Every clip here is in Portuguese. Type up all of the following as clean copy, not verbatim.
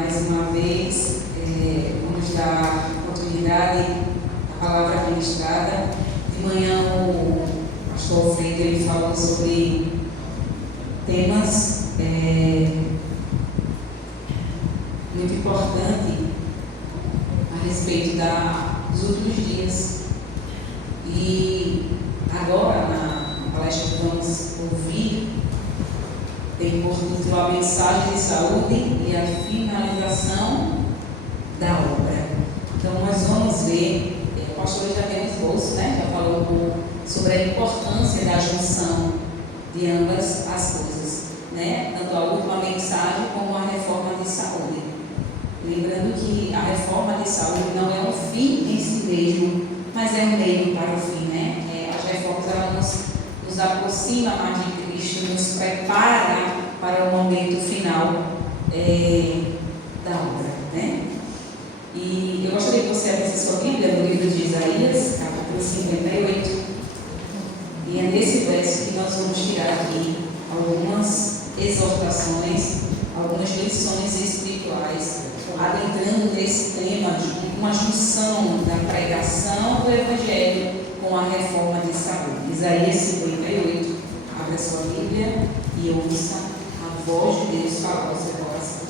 mais uma vez, vamos dar oportunidade à palavra ministrada. De manhã o pastor Alfredo ele falou sobre temas muito importantes a respeito dos últimos dias. E agora, na palestra que vamos ouvir, tem por título a mensagem de saúde e a finalização da obra. Então nós vamos ver, o pastor já tem um esboço, já falou um pouco sobre a importância da junção de ambas as coisas, tanto a última mensagem como a reforma de saúde. Lembrando que a reforma de saúde não é um fim em si mesmo, mas é um meio para o fim, As reformas elas nos aproximam mais de Cristo, nos prepara para o momento final da obra, E eu gostaria que você abrisse sua Bíblia no livro de Isaías, capítulo 58, e é nesse verso que nós vamos tirar aqui algumas exortações, algumas lições espirituais, adentrando nesse tema de uma junção da pregação do Evangelho com a reforma de saúde. Isaías 58, abra sua Bíblia e ouça a voz de Deus falar ao seu coração.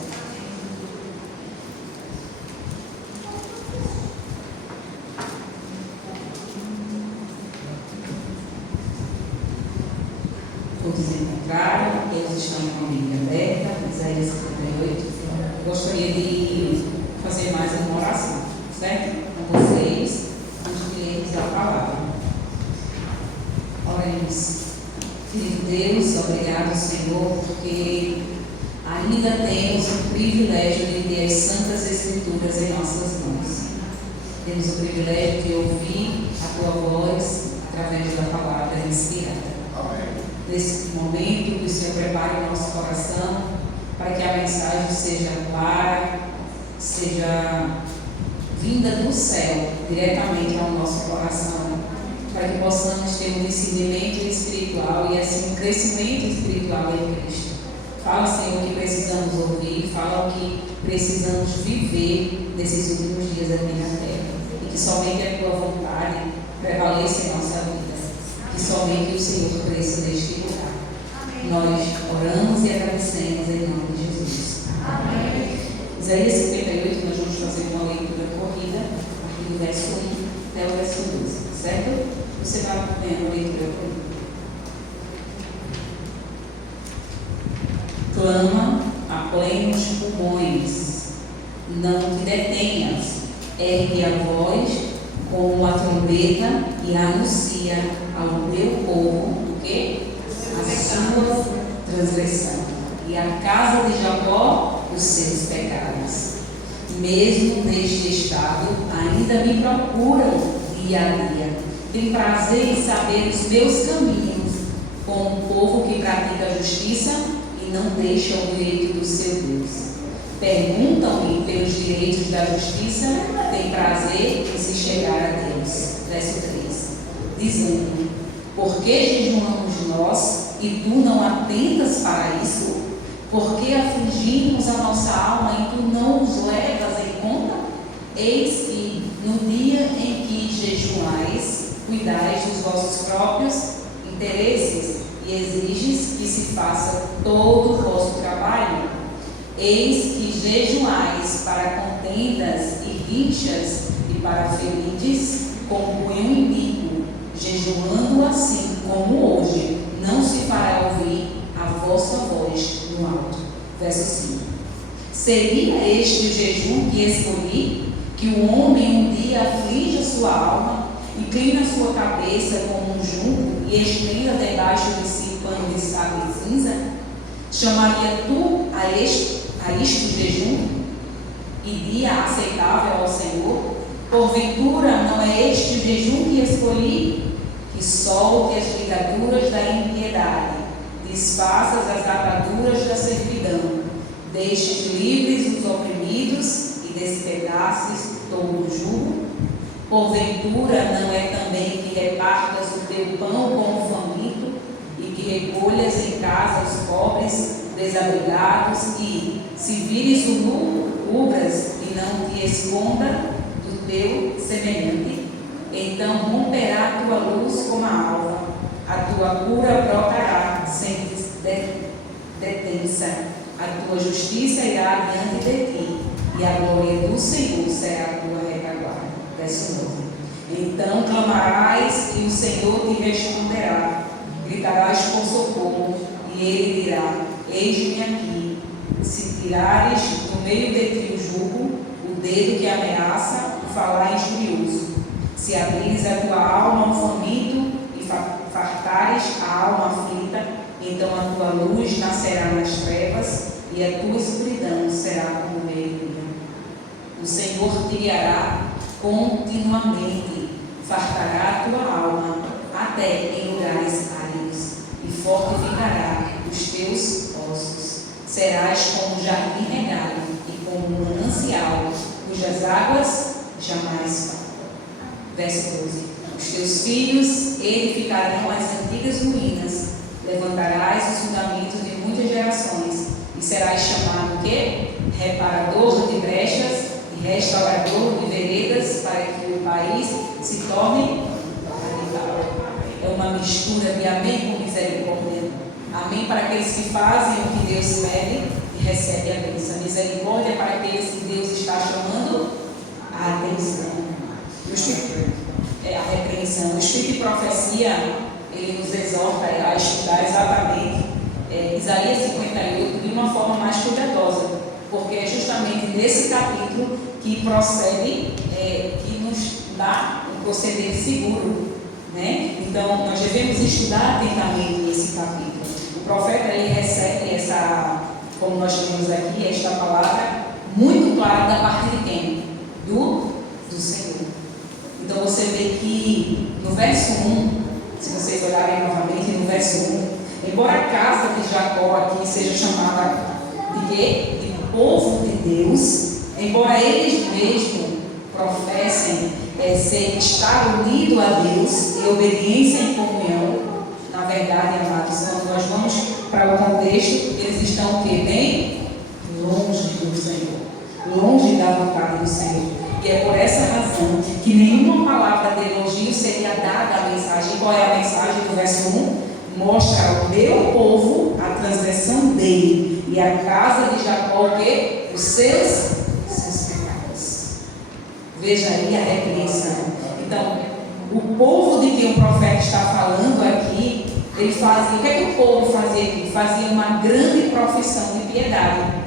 Todos encontraram, todos estão com a Bíblia aberta, Isaías 58. Eu gostaria de fazer mais uma oração, certo? Com vocês, antes de lermos a palavra. Oremos. Filho de Deus, obrigado, Senhor, porque ainda temos o privilégio de ter as Santas Escrituras em nossas mãos. Temos o privilégio de ouvir a Tua voz através da palavra inspirada. Nesse momento, que o Senhor prepare o nosso coração para que a mensagem seja clara, seja vinda do céu diretamente ao nosso coração, para que possamos ter um discernimento espiritual e assim um crescimento espiritual em Cristo. Fala, Senhor, o que precisamos ouvir, fala o que precisamos viver nesses últimos dias aqui na terra, e que somente a Tua vontade prevaleça em nossa vida, que somente o Senhor cresça neste lugar. Amém. Nós oramos e agradecemos em nome de Jesus. Amém. Isaías 58, nós vamos fazer uma leitura corrida, aqui do verso 1 até o verso 12, certo? Você vai acompanhando a leitura comigo. Clama a plenos pulmões, não te detenhas, ergue a voz como a trombeta e anuncia ao meu povo o quê? A sua transgressão, e a casa de Jacó os seus pecados. Mesmo neste estado, ainda me procuram dia a dia. Tem prazer em saber os meus caminhos, como um povo que pratica a justiça e não deixa o direito do seu Deus. Perguntam-me pelos direitos da justiça, tem prazer em se chegar a Deus. Verso 3. Dizendo: por que jejuamos nós e tu não atentas para isso? Por que afligimos a nossa alma e tu não os levas em conta? Eis que no dia em que jejuais, cuidais dos vossos próprios interesses e exiges que se faça todo o vosso trabalho. Eis que jejuais para contendas e rixas e para ferides com punho inimigo, jejuando assim como hoje, não se fará ouvir a vossa voz no alto. Verso 5. Seria este o jejum que escolhi, que o homem um dia aflige a sua alma, inclina a sua cabeça como um junco e estenda debaixo de si pano de saco e cinza? Chamaria tu a isto jejum e dia aceitável ao Senhor? Porventura não é este o jejum que escolhi? Que solte as ligaduras da impiedade, desfaças as ataduras da servidão, deixes livres os oprimidos e despedaces todo o jugo? Porventura não é também que repartas o teu pão com o faminto e que recolhas em casa os pobres, desabrigados, e se vires o nu, cubras e não te esconda do teu semelhante. Então romperá a tua luz como a alva, a tua cura brotará sem detença, a tua justiça irá diante de ti, e a glória do Senhor será a tua retaguarda. Verso 9. Então clamarás e o Senhor te responderá, gritarás por socorro e ele dirá: eis-me aqui. Se tirares do meio de ti o jugo, o dedo que ameaça, o falar injurioso, se abrires a tua alma ao faminto e fartares a alma aflita, então a tua luz nascerá nas trevas e a tua escuridão será como meio-dia. O Senhor te guiará continuamente, fartará a tua alma até em lugares áridos e fortificará os teus ossos. Serás como um jardim regado e como um manancial, cujas águas jamais faltam. Verso 12. Os teus filhos edificarão as antigas ruínas, levantarás os fundamentos de muitas gerações, e serás chamado o quê? Reparador de brechas e restaurador de veredas, para que o país se torne habitável. É uma mistura de amém com misericórdia. Amém para aqueles que fazem o que Deus pede e recebem a bênção. Misericórdia para aqueles que Deus está chamando a atenção. A repreensão. O Espírito de profecia, ele nos exorta a estudar exatamente Isaías 58 de uma forma mais cuidadosa, porque é justamente nesse capítulo que procede, que nos dá um proceder seguro, né? Então, nós devemos estudar atentamente esse capítulo. O profeta, ele recebe essa, como nós temos aqui, esta palavra muito clara da parte de quem? Do Senhor. Então, você vê que no verso 1, se vocês olharem novamente, no verso 1, embora a casa de Jacó aqui seja chamada de quê? De povo de Deus, embora eles mesmos professem estar unido a Deus e obediência em comunhão, na verdade, amados, quando nós vamos para o contexto, eles estão o quê? Bem longe do Senhor, longe da vontade do Senhor. E é por essa razão que nenhuma palavra de elogio seria dada à mensagem. Qual é a mensagem do verso 1? Mostra ao meu povo a transgressão dele, e a casa de Jacó o quê? Os seus pecados. Veja aí a repreensão. Então, o povo de quem o profeta está falando aqui, ele fazia, o que é que o povo fazia aqui? Fazia uma grande profissão de piedade.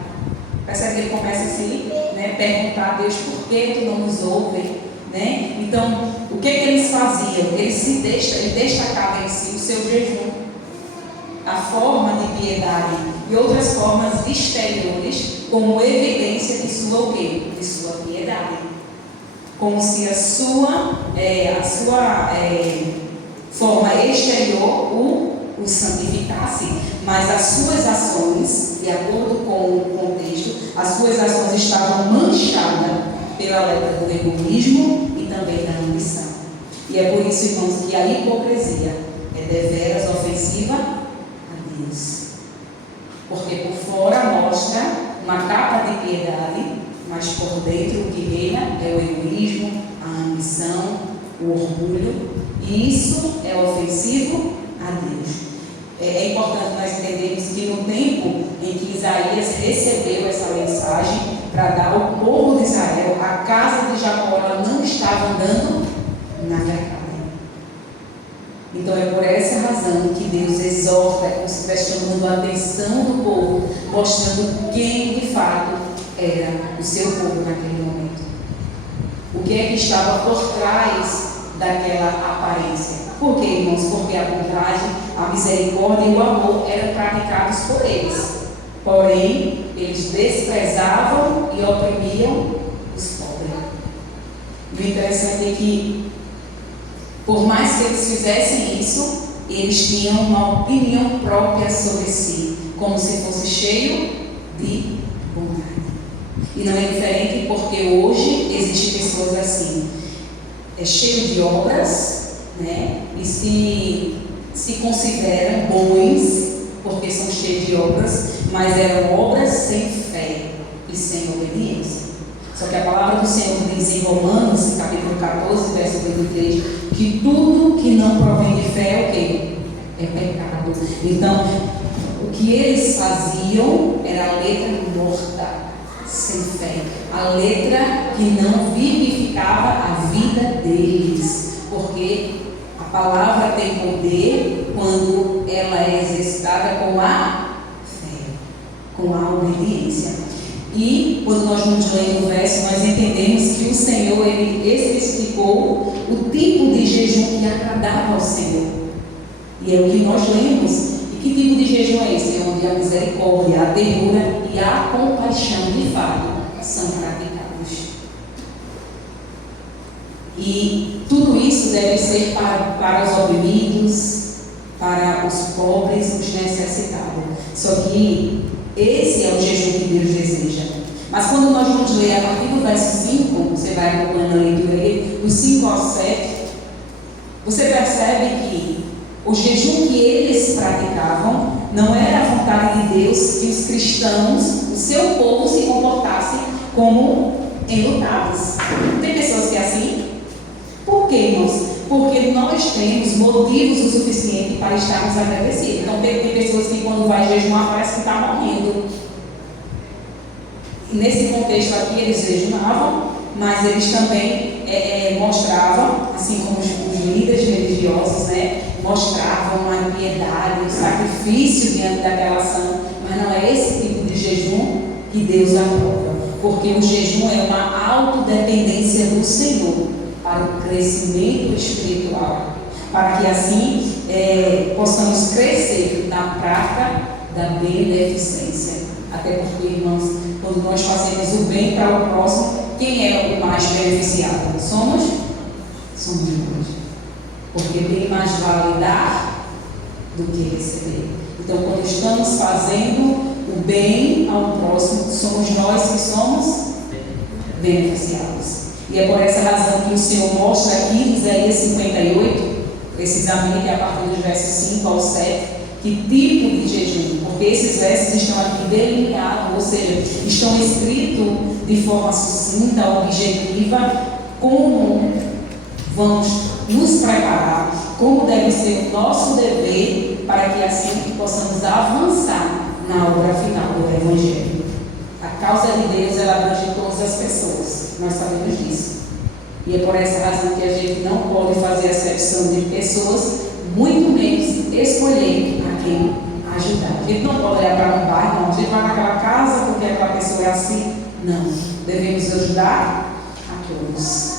Percebe que ele começa assim, né, perguntar a Deus: por que tu não nos ouve? Né? Então, o que eles faziam? Ele destacava em si o seu jejum, a forma de piedade e outras formas exteriores como evidência de sua o quê? De sua piedade. Como se a sua forma exterior o santificasse, mas as suas ações, de acordo com o contexto, as suas ações estavam manchadas pela lepra do egoísmo e também da ambição. E é por isso, irmãos, que a hipocrisia é deveras ofensiva a Deus. Porque por fora mostra uma capa de piedade, mas por dentro o que reina é o egoísmo, a ambição, o orgulho, e isso é ofensivo a Deus. É importante nós entendermos que no tempo em que Isaías recebeu essa mensagem para dar ao povo de Israel, a casa de Jacó ela não estava andando na verdade. Então é por essa razão que Deus exorta, como se estivesse chamando a atenção do povo, mostrando quem de fato era o seu povo naquele momento. O que é que estava por trás daquela aparência? Por quê, irmãos? Porque a bondade, a misericórdia e o amor eram praticados por eles. Porém, eles desprezavam e oprimiam os pobres. E o interessante é que, por mais que eles fizessem isso, eles tinham uma opinião própria sobre si, como se fosse cheio de bondade. E não é diferente porque hoje existem pessoas assim, cheio de obras, né? E se consideram bons, porque são cheios de obras, mas eram obras sem fé e sem obediência. Só que a palavra do Senhor diz em Romanos, capítulo 14, verso 23, que tudo que não provém de fé é o quê? É pecado. Então, o que eles faziam era a letra morta, sem fé. A letra que não vivificava a vida deles. Porque a palavra tem poder quando ela é exercitada com a fé, com a obediência. E quando nós vamos ler o verso, nós entendemos que o Senhor, Ele especificou o tipo de jejum que agradava ao Senhor. E é o que nós lemos. E que tipo de jejum é esse? É onde a misericórdia, a ternura e a compaixão, de fato, são praticados. E tudo isso deve ser para os oprimidos, para os pobres, os necessitados. Só que esse é o jejum que Deus deseja. Mas quando nós vamos ler a partir do verso 5, você vai acompanhando a leitura aí, do 5 ao 7, você percebe que o jejum que eles praticavam não era a vontade de Deus que os cristãos, o seu povo, se comportassem como enlutados. Tem pessoas que é assim? Por quê, irmãos? Porque nós temos motivos o suficiente para estarmos agradecidos. Então, tem pessoas que quando vai jejuar parece que está morrendo. E nesse contexto aqui, eles jejuavam, mas eles também mostravam, assim como os líderes religiosos, né, mostravam uma piedade, um sacrifício diante daquela ação. Mas não é esse tipo de jejum que Deus aprova. Porque o jejum é uma autodependência do Senhor para o crescimento espiritual, para que assim possamos crescer na prática da beneficência. Até porque, irmãos, quando nós fazemos o bem para o próximo, quem é o mais beneficiado? Somos nós. Porque bem mais vale dar do que receber. Então, quando estamos fazendo o bem ao próximo, somos nós que somos beneficiados. E é por essa razão que o Senhor mostra aqui em Isaías 58, precisamente a partir dos versos 5 ao 7, que tipo de jejum, porque esses versos estão aqui delineados, ou seja, estão escritos de forma sucinta, objetiva, como vamos nos preparar, como deve ser o nosso dever, para que assim possamos avançar na obra final do Evangelho. A causa de Deus, ela abrange todas as pessoas, nós sabemos disso. E é por essa razão que a gente não pode fazer acepção de pessoas, muito menos escolher a quem ajudar. A gente não pode olhar para um bairro, não, a gente vai naquela casa porque aquela pessoa é assim. Não, devemos ajudar a todos.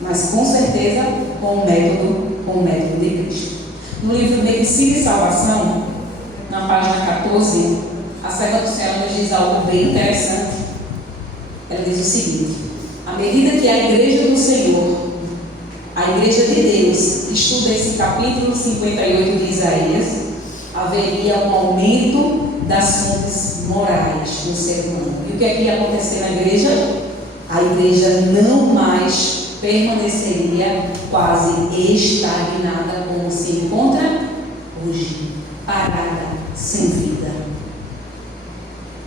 Mas com certeza com o método de Cristo. No livro Medicina e Salvação, na página 14, a serva do céu nos diz algo bem interessante. Ela diz o seguinte: à medida que a igreja do Senhor, a igreja de Deus, estuda esse capítulo 58 de Isaías, haveria um aumento das fontes morais do ser humano. E o que é que ia acontecer na igreja? A igreja não mais permaneceria quase estagnada como se encontra hoje, parada, sem vida.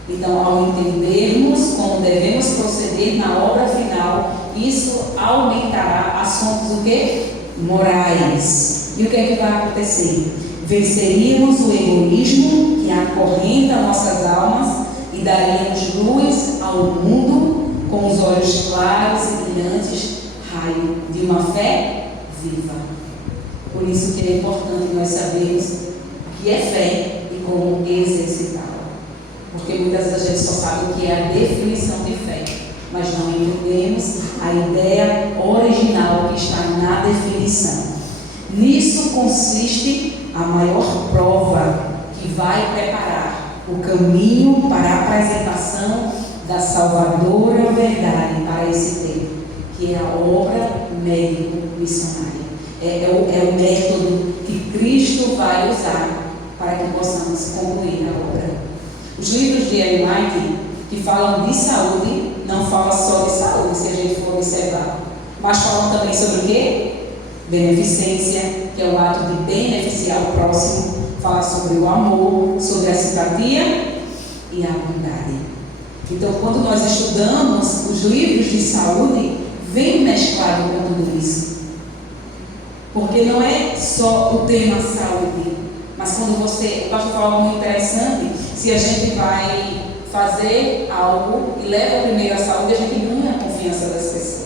Então, ao entendermos como devemos proceder na obra final, isso aumentará as fontes do quê? Morais. E o que é que vai acontecer? Venceríamos o egoísmo que acorrenta nossas almas e daríamos luz ao mundo com os olhos claros e brilhantes, raio de uma fé viva. Por isso que é importante nós sabermos o que é fé e como exercitá-la. Porque muitas vezes a gente só sabe o que é a definição de fé, mas não entendemos a ideia original que está na definição. Nisso consiste a maior prova que vai preparar o caminho para a apresentação da salvadora verdade para esse tempo, que é a obra médico-missionária. É o método que Cristo vai usar para que possamos concluir a obra. Os livros de Ellen White, que falam de saúde, não falam só de saúde, se a gente for observar, mas falam também sobre o quê? Beneficência, que é o ato de beneficiar o próximo. fala sobre o amor, sobre a simpatia e a bondade. Então, quando nós estudamos os livros de saúde, vem mesclado com tudo isso. Porque não é só o tema saúde, mas quando o pastor falou algo muito interessante, se a gente vai fazer algo e leva primeiro a saúde, a gente ganha a confiança das pessoas.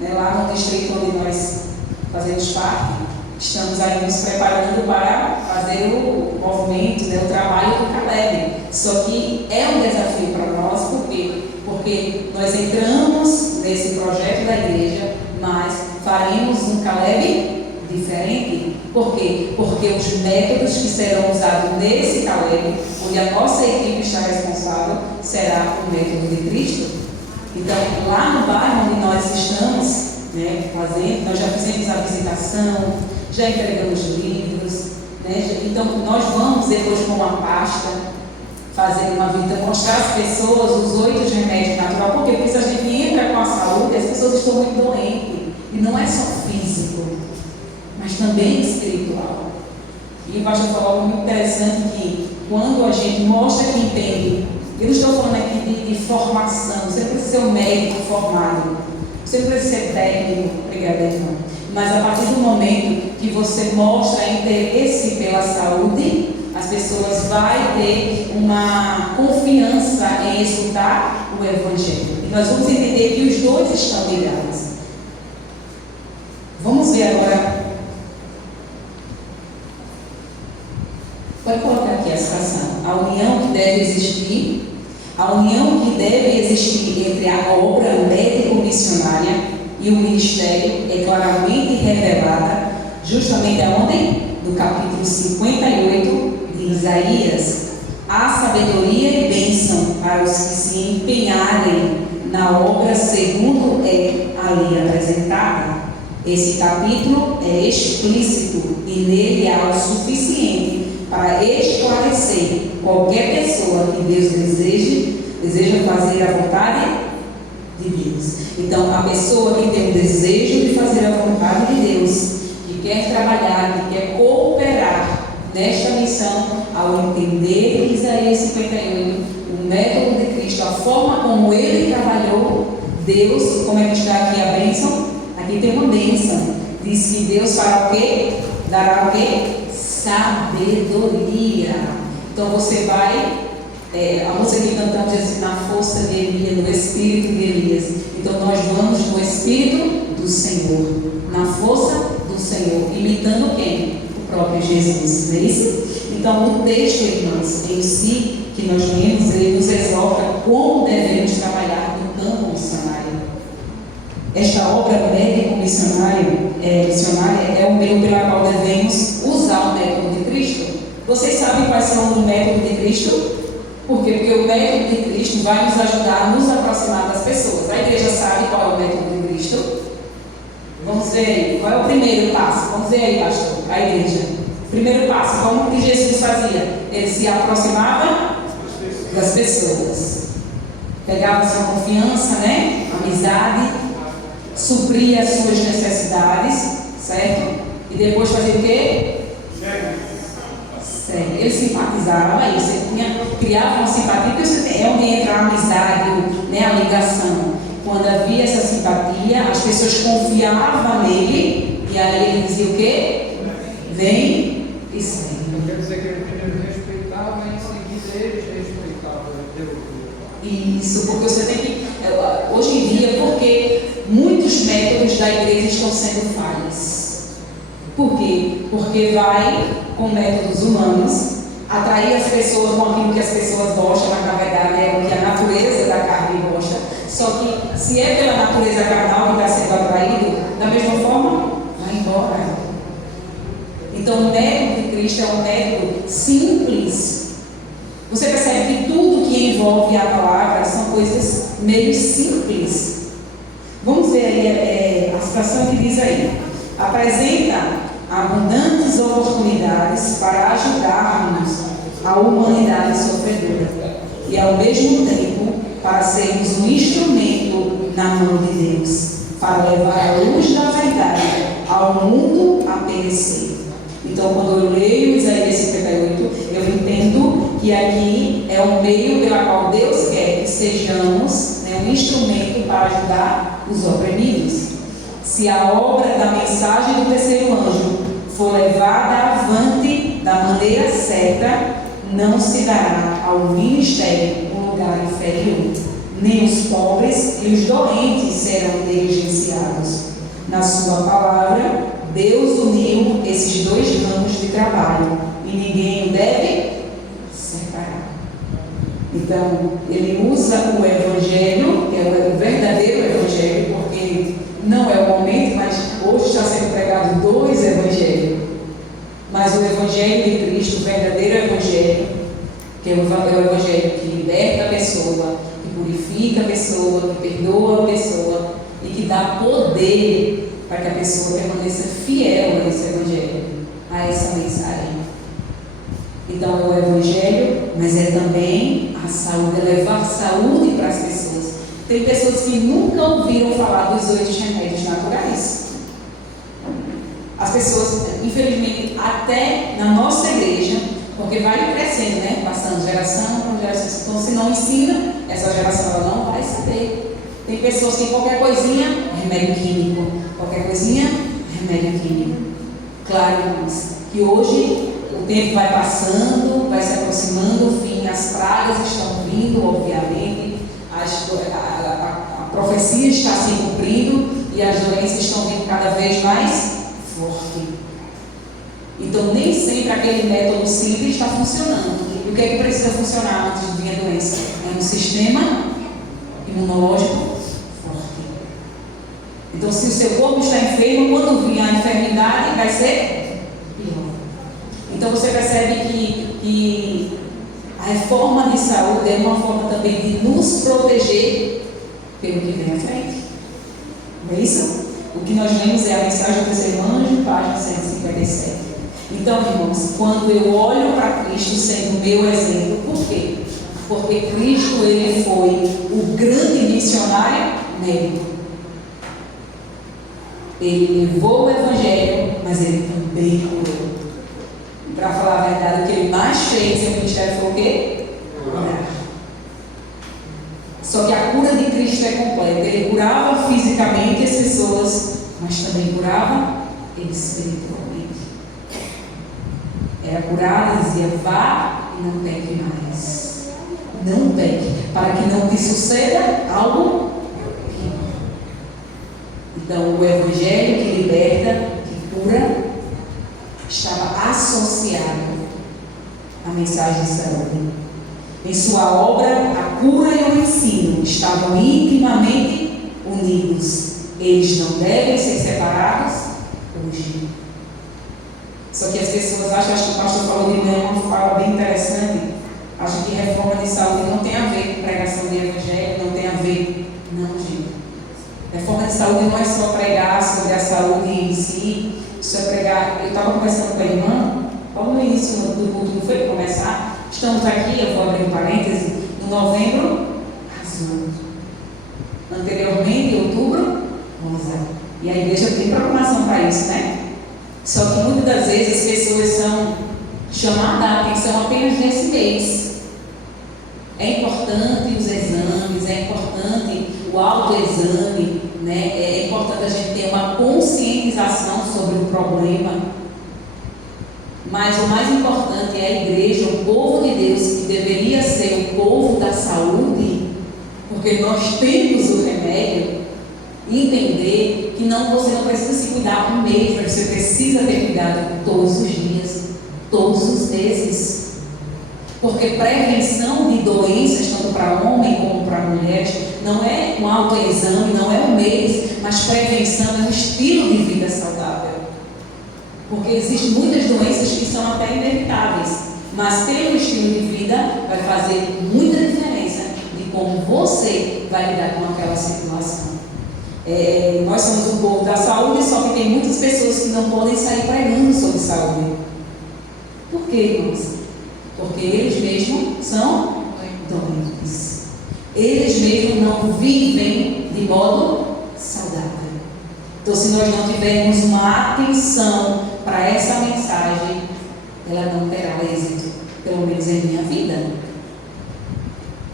Lá no distrito onde nós fazemos parte, estamos aí nos preparando para fazer o movimento, o trabalho do Caleb. Só que é um desafio para nós, por quê? Porque nós entramos nesse projeto da igreja, mas faremos um Caleb diferente. Por quê? Porque os métodos que serão usados nesse Caleb, onde a nossa equipe está responsável, será o método de Cristo. Então, lá no bairro onde nós estamos fazendo, nós já fizemos a visitação, já entregamos livros, então nós vamos depois com uma pasta fazer uma visita, mostrar às pessoas os 8 remédios naturais. Por quê? Porque se a gente entra com a saúde, as pessoas estão muito doentes, e não é só físico, mas também espiritual. E o pastor falou algo muito interessante, que quando a gente mostra que entende, eu não estou falando aqui de formação, você não precisa ser um médico formado, você não precisa ser técnico, obrigada, irmão. Mas a partir do momento que você mostra interesse pela saúde, as pessoas vão ter uma confiança em escutar o Evangelho. E nós vamos entender que os dois estão ligados. Vamos ver agora. Pode colocar aqui a citação. A união que deve existir entre a obra médico-missionária e o ministério é claramente revelada justamente aonde? No capítulo 58 de Isaías. Há sabedoria e bênção para os que se empenharem na obra segundo é a lei apresentada. Esse capítulo é explícito e nele há o suficiente para esclarecer qualquer pessoa que Deus deseja fazer a vontade de Deus. Então, a pessoa que tem o desejo de fazer a vontade de Deus, que quer trabalhar, que quer cooperar nesta missão, ao entender Isaías 58, o método de Cristo, a forma como ele trabalhou, Deus, como é que está aqui a bênção? Aqui tem uma bênção. Diz que Deus fará o quê? Dará o quê? Sabedoria. Então você vai, a música que cantamos diz assim, na força de Elias, no espírito de Elias. Então nós vamos no espírito do Senhor, na força do Senhor, imitando quem? O próprio Jesus, não é isso? Então o texto, irmãos, em si, que nós lemos, ele nos exorta como devemos trabalhar no campo missionário. Esta obra médico-missionária é o meio pela qual devemos usar o método de Cristo. Vocês sabem quais são os métodos de Cristo? Por quê? Porque o método de Cristo vai nos ajudar a nos aproximar das pessoas. A igreja sabe qual é o método de Cristo? Vamos ver aí. Qual é o primeiro passo? Vamos ver aí, pastor. A igreja. Primeiro passo. Como que Jesus fazia? Ele se aproximava das pessoas. Pegava sua confiança, amizade, supria as suas necessidades, certo? E depois fazia o quê? Sério. Ele simpatizava, aí você criava uma simpatia, porque é onde entra a amizade, a ligação. Quando havia essa simpatia, as pessoas confiavam nele, e aí ele dizia o quê? Vem e segue. Quer dizer que ele primeiro respeitava e em seguida eles respeitavam Deus. Isso, porque você tem que. Hoje em dia, porque muitos métodos da igreja estão sendo falhos. Por quê? Porque vai com métodos humanos atrair as pessoas com aquilo que as pessoas gostam, mas na verdade é o que a natureza da carne gosta. Só que se é pela natureza carnal que está sendo atraído, da mesma forma, vai embora. Então o método de Cristo é um método simples. Você percebe que tudo que envolve a palavra são coisas meio simples. Vamos ver aí a citação que diz aí. Apresenta abundantes oportunidades para ajudarmos a humanidade sofredora e ao mesmo tempo para sermos um instrumento na mão de Deus, para levar a luz da verdade ao mundo a perecer. Então, quando eu leio Isaías 58, eu entendo que aqui é o meio pela qual Deus quer que sejamos, né, um instrumento para ajudar os oprimidos. Se a obra da mensagem do terceiro anjo for levada avante da maneira certa, não se dará ao ministério um lugar inferior. Nem os pobres e os doentes serão negligenciados. Na sua palavra, Deus uniu esses dois ramos de trabalho e ninguém o deve separar. Então, ele usa o Evangelho, que é o verdadeiro Evangelho, porque não é o momento, mas hoje está sendo pregado dois Evangelhos. Mas o Evangelho de Cristo, o verdadeiro Evangelho, que é o Evangelho que liberta a pessoa, que purifica a pessoa, que perdoa a pessoa e que dá poder para que a pessoa permaneça fiel a esse Evangelho, a essa mensagem. Então é o Evangelho, mas é também a saúde, é levar saúde para as pessoas. Tem pessoas que nunca ouviram falar dos 8 remédios naturais. As pessoas, infelizmente, até na nossa igreja, porque vai crescendo, né? Passando geração por geração. Então, se não ensina, essa geração ela não vai saber. Tem pessoas que qualquer coisinha, remédio químico. Qualquer coisinha, remédio químico. Claro, irmãos, que hoje o tempo vai passando, vai se aproximando, o fim, as pragas estão vindo, obviamente, a profecia está se cumprindo e as doenças estão vindo cada vez mais forte. Então, nem sempre aquele método simples está funcionando. E o que é que precisa funcionar antes de vir a doença? É um sistema imunológico forte. Então, se o seu corpo está enfermo, quando vir a enfermidade, vai ser pior. Então, você percebe que a reforma de saúde é uma forma também de nos proteger pelo que vem à frente. Não é isso? O que nós lemos é a mensagem do terceiro anjo, página 157. Então, irmãos, quando eu olho para Cristo sendo meu exemplo, por quê? Porque Cristo, ele foi o grande missionário médico. Ele levou o Evangelho, mas ele também curou. Para falar a verdade, o que ele mais fez no ministério foi o quê? Curar. Só que a cura de Cristo é completa. Ele curava fisicamente as pessoas, mas também curava espiritualmente. Era curado, dizia: vá e não peque mais. Não peque, para que não te suceda algo pior. Então, o Evangelho que liberta, que cura, estava associado à mensagem de saúde. Em sua obra, a cura e o ensino estavam intimamente unidos. Eles não devem ser separados hoje. Só que as pessoas acham, acho que o pastor falou de manhã uma fala bem interessante, acham que reforma de saúde não tem a ver com pregação de evangelho, não tem a ver. Não, gente. Reforma de saúde não é só pregar sobre a saúde em si, isso é pregar. Eu estava conversando com a irmã, logo no início do culto, não foi para começar. Estamos aqui, eu vou abrir um parêntese, no novembro azul. Anteriormente, em outubro, rosa. E a igreja tem programação para isso, né? Só que muitas das vezes as pessoas são chamadas a atenção apenas nesse mês. É importante os exames, é importante o autoexame, né? É importante a gente ter uma conscientização sobre o problema. Mas o mais importante é a igreja, o povo de Deus, que deveria ser o povo da saúde, porque nós temos o remédio, entender que você não precisa se cuidar um mês, mas você precisa ter cuidado todos os dias, todos os meses. Porque prevenção de doenças, tanto para homem como para mulheres, não é um autoexame, não é um mês, mas prevenção é um estilo de vida saudável. Porque existem muitas doenças que são até inevitáveis, mas ter um estilo de vida vai fazer muita diferença de como você vai lidar com aquela situação. Nós somos um povo da saúde, só que tem muitas pessoas que não podem sair pregando sobre saúde. Por quê, irmãos? Porque eles mesmos são doentes. Eles mesmos não vivem de modo saudável. Então, se nós não tivermos uma atenção para para essa mensagem, ela não terá êxito, pelo menos em minha vida.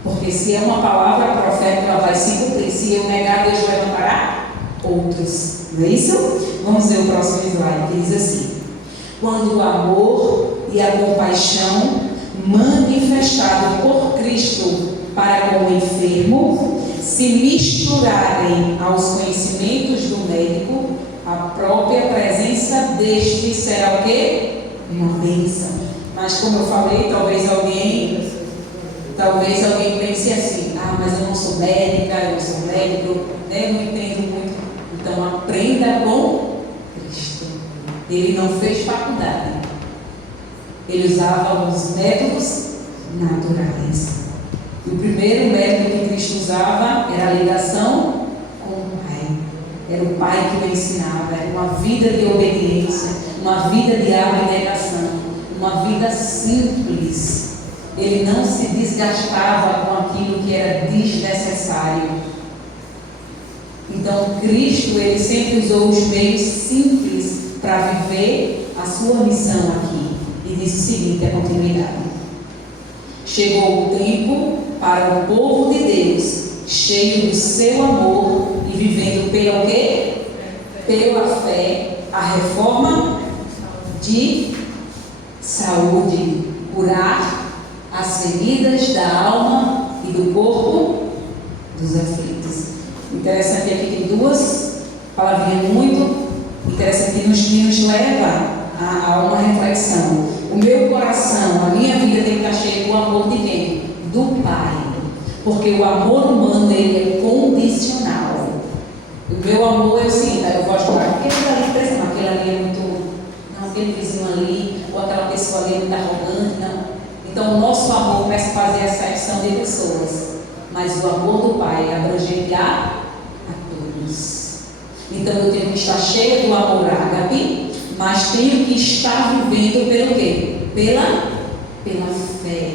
Porque se é uma palavra profética, ela vai se cumprir. Se eu negar, Deus levantará outros. Não é isso? Vamos ver o próximo slide, que diz assim: quando o amor e a compaixão manifestado por Cristo para com o enfermo se misturarem aos conhecimentos do médico, a própria presença deste será o quê? Uma bênção. Mas como eu falei, talvez alguém pense assim: ah, mas eu não sou médica, eu não sou médico, né? Eu não entendo muito. Então aprenda com Cristo. Ele não fez faculdade. Ele usava alguns métodos naturais. E o primeiro método que Cristo usava era a ligação com o Pai. Era o Pai que o ensinava. Era uma vida de obediência, uma vida de abnegação, uma vida simples. Ele não se desgastava com aquilo que era desnecessário. Então Cristo, ele sempre usou os meios simples para viver a sua missão aqui. E diz o seguinte, a continuidade: chegou o tempo para o povo de Deus, cheio do seu amor e vivendo pelo quê? Pela fé, a reforma de saúde, curar as feridas da alma e do corpo dos aflitos. Interessante aqui tem duas palavrinhas muito interessantes que nos leva a uma reflexão. O meu coração, a minha vida tem que estar cheia do amor de quem? Do Pai. Porque o amor humano, ele é condicional. O meu amor é o seguinte: eu gosto de aquele ali, por exemplo, aquele ali é muito, não, aquele vizinho ali, ou aquela pessoa ali é muito arrogante, não. Então o nosso amor começa a fazer essa exceção de pessoas. Mas o amor do Pai é abrangente a todos. Então eu tenho que estar cheia do amor ágape, mas tenho que estar vivendo pelo quê? Pela fé.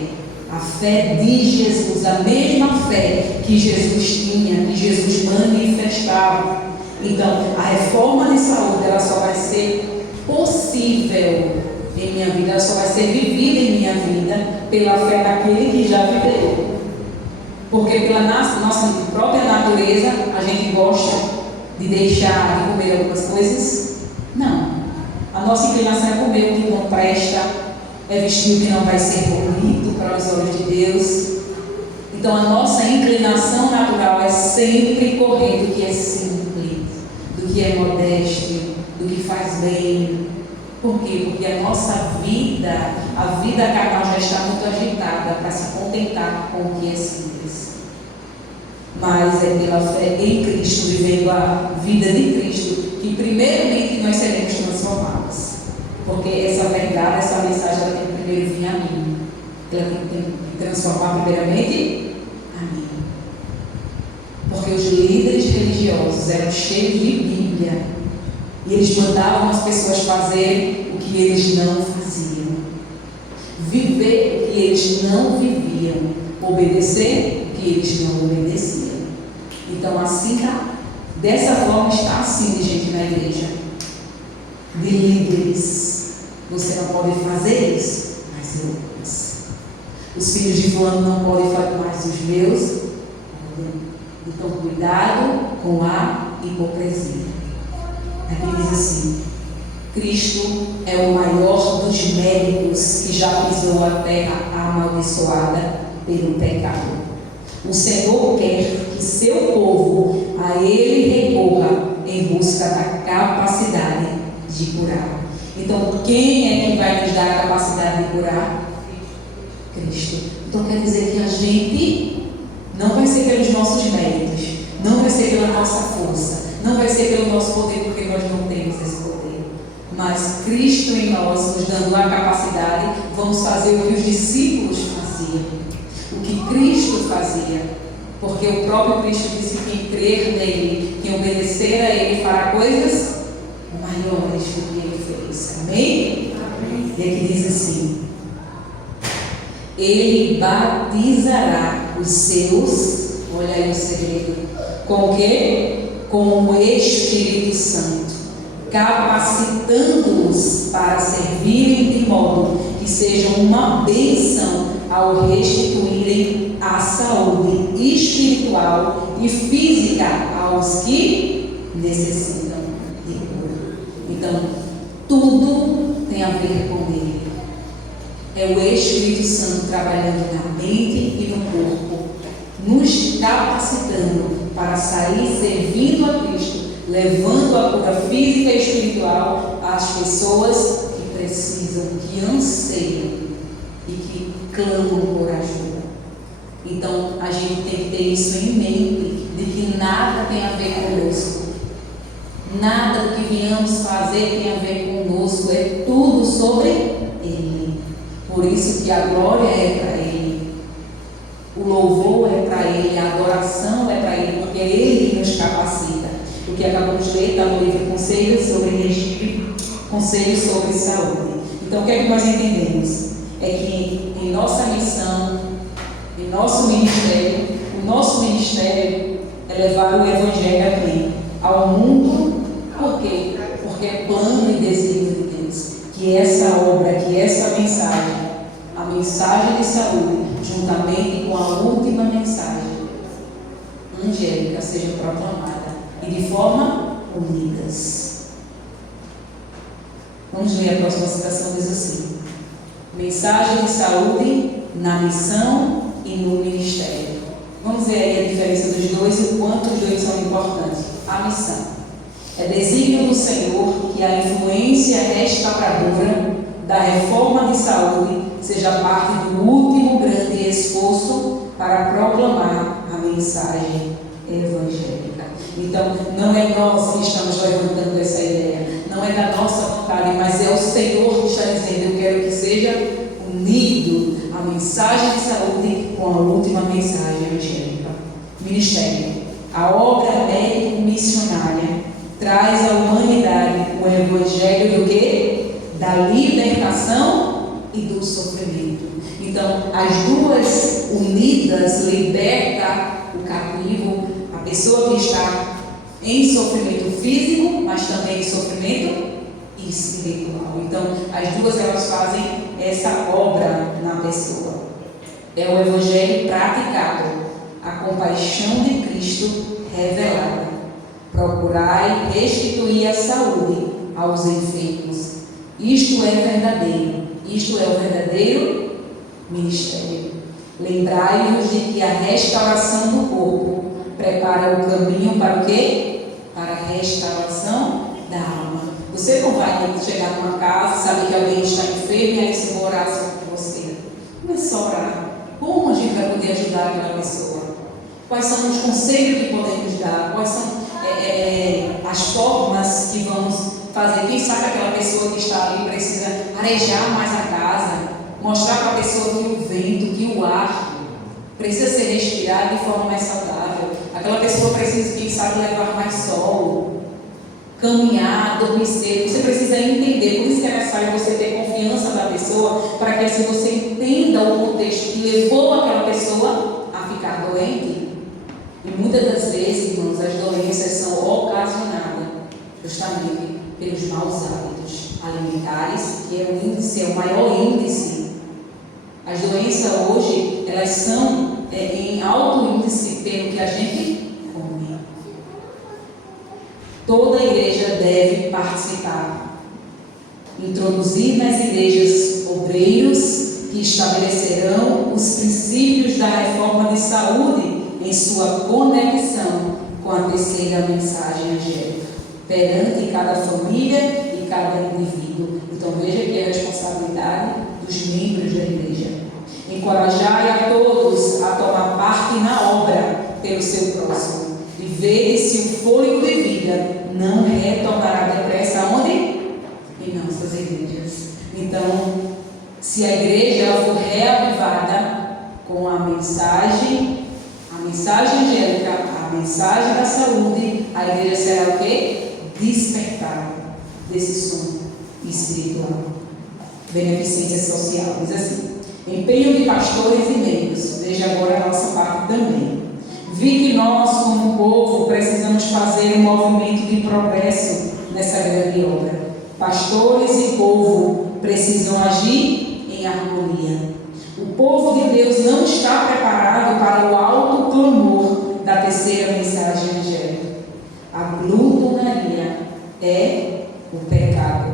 A fé de Jesus, a mesma fé que Jesus tinha, que Jesus manifestava. Então, a reforma de saúde, ela só vai ser possível em minha vida, ela só vai ser vivida em minha vida pela fé daquele que já viveu. Porque pela nossa própria natureza, a gente gosta de deixar de comer algumas coisas? Não. A nossa inclinação é comer o que não presta, é vestir o que não vai ser bonito para os olhos de Deus. Então a nossa inclinação natural é sempre correr do que é simples, do que é modesto, do que faz bem. Por quê? Porque a nossa vida, a vida carnal já está muito agitada para se contentar com o que é simples. Mas é pela fé em Cristo, vivendo a vida de Cristo, que primeiramente nós seremos transformados. Porque essa verdade, essa mensagem, ela tem que primeiro vir a mim. Ela tem que transformar primeiramente a mim. Porque os líderes religiosos eram cheios de Bíblia. E eles mandavam as pessoas fazerem o que eles não faziam. Viver o que eles não viviam. Obedecer o que eles não obedeciam. Então assim está. Dessa forma está assim de gente na igreja. De líderes. Você não pode fazer isso, mas eu posso. Os filhos de fulano não podem fazer mais os meus. Então cuidado com a hipocrisia. Aqui diz assim: Cristo é o maior dos médicos que já pisou a terra amaldiçoada pelo pecado. O Senhor quer que seu povo a Ele recorra em busca da capacidade de curar. Então, quem é que vai nos dar a capacidade de curar? Cristo. Então, quer dizer que a gente não vai ser pelos nossos méritos, não vai ser pela nossa força, não vai ser pelo nosso poder, porque nós não temos esse poder. Mas Cristo em nós, nos dando a capacidade, vamos fazer o que os discípulos faziam, o que Cristo fazia. Porque o próprio Cristo disse que quem crer nele, quem obedecer a Ele, fará coisas maiores do que Ele fez. Amém? Amém. E aqui diz assim: Ele batizará os seus, olha aí o segredo, com o quê? Com o Espírito Santo capacitando-os para servirem de modo que sejam uma bênção ao restituírem a saúde espiritual e física aos que necessitam de cura. Então, tudo tem a ver com Ele. É o Espírito Santo trabalhando na mente e no corpo, nos capacitando para sair servindo a Cristo, levando a cura física e espiritual às pessoas que precisam, que anseiam e que clamam por ajuda. Então, a gente tem que ter isso em mente, de que nada tem a ver conosco. Nada do que viemos fazer tem a ver conosco, é tudo sobre Ele. Por isso que a glória é para Ele, o louvor é para Ele, a adoração é para Ele, porque é Ele que nos capacita. O que acabamos de ler está no livro Conselhos sobre Regime, Conselhos sobre Saúde. Então, o que é que nós entendemos? É que em nossa missão, em nosso ministério, o nosso ministério é levar o Evangelho aqui, ao mundo. Por quê? Porque é plano e desígnio de Deus que essa obra, que essa mensagem, a mensagem de saúde, juntamente com a última mensagem angélica, seja proclamada e de forma unidas. Vamos ler a próxima citação, diz assim: mensagem de saúde na missão e no ministério. Vamos ver aí a diferença dos dois e o quanto os dois são importantes. A missão é desígnio do Senhor que a influência restauradora da reforma de saúde seja parte do último grande esforço para proclamar a mensagem evangélica. Então, não é nós que estamos levantando essa ideia, não é da nossa vontade, mas é o Senhor que está dizendo: eu quero que seja unido a mensagem de saúde com a última mensagem evangélica. Ministério. A obra médico-missionária traz à humanidade o evangelho do quê? Da libertação e do sofrimento. Então, as duas unidas liberta o cativo, a pessoa que está em sofrimento físico, mas também em sofrimento espiritual. Então, as duas elas fazem essa obra na pessoa. É o evangelho praticado, a compaixão de Cristo revelada. Procurai restituir a saúde aos enfermos. Isto é verdadeiro. Isto é o verdadeiro ministério. Lembrai-vos de que a restauração do corpo prepara o caminho para o quê? Para a restauração da alma. Você não vai chegar numa casa, sabe que alguém está enfermo e aí você vai orar sobre você. Começa a orar. Como a gente vai poder ajudar aquela pessoa? Quais são os conselhos que podemos dar? Quais são as formas que vamos fazer? Quem sabe aquela pessoa que está ali precisa arejar mais a casa, mostrar para a pessoa que o vento, que o ar precisa ser respirado de forma mais saudável. Aquela pessoa precisa, quem sabe, levar mais sol, caminhar, dormir cedo. Você precisa entender, por isso que é necessário você ter confiança da pessoa, para que assim você entenda o contexto que levou aquela pessoa a ficar doente. E muitas das vezes, irmãos, as doenças são ocasionadas justamente pelos maus hábitos alimentares, que é o maior índice. As doenças hoje, elas são em alto índice pelo que a gente come. Toda igreja deve participar. Introduzir nas igrejas obreiros que estabelecerão os princípios da reforma de saúde em sua conexão com a terceira mensagem angélica, perante cada família e cada indivíduo. Então veja que é a responsabilidade dos membros da igreja. Encorajai a todos a tomar parte na obra pelo seu próximo, e vede se o fôlego de vida não retornará depressa aonde? Em nossas igrejas. Então, se a igreja ela for reavivada com a mensagem angélica, a mensagem da saúde, a igreja será o quê? Despertada desse sono espiritual. Beneficência social. Diz assim: empenho de pastores e membros. Veja agora a nossa parte também. Vi que nós, como povo, precisamos fazer um movimento de progresso nessa grande obra. Pastores e povo precisam agir em harmonia. O povo de Deus não está preparado para o alto clamor da terceira mensagem angélica. A glutonaria é o pecado.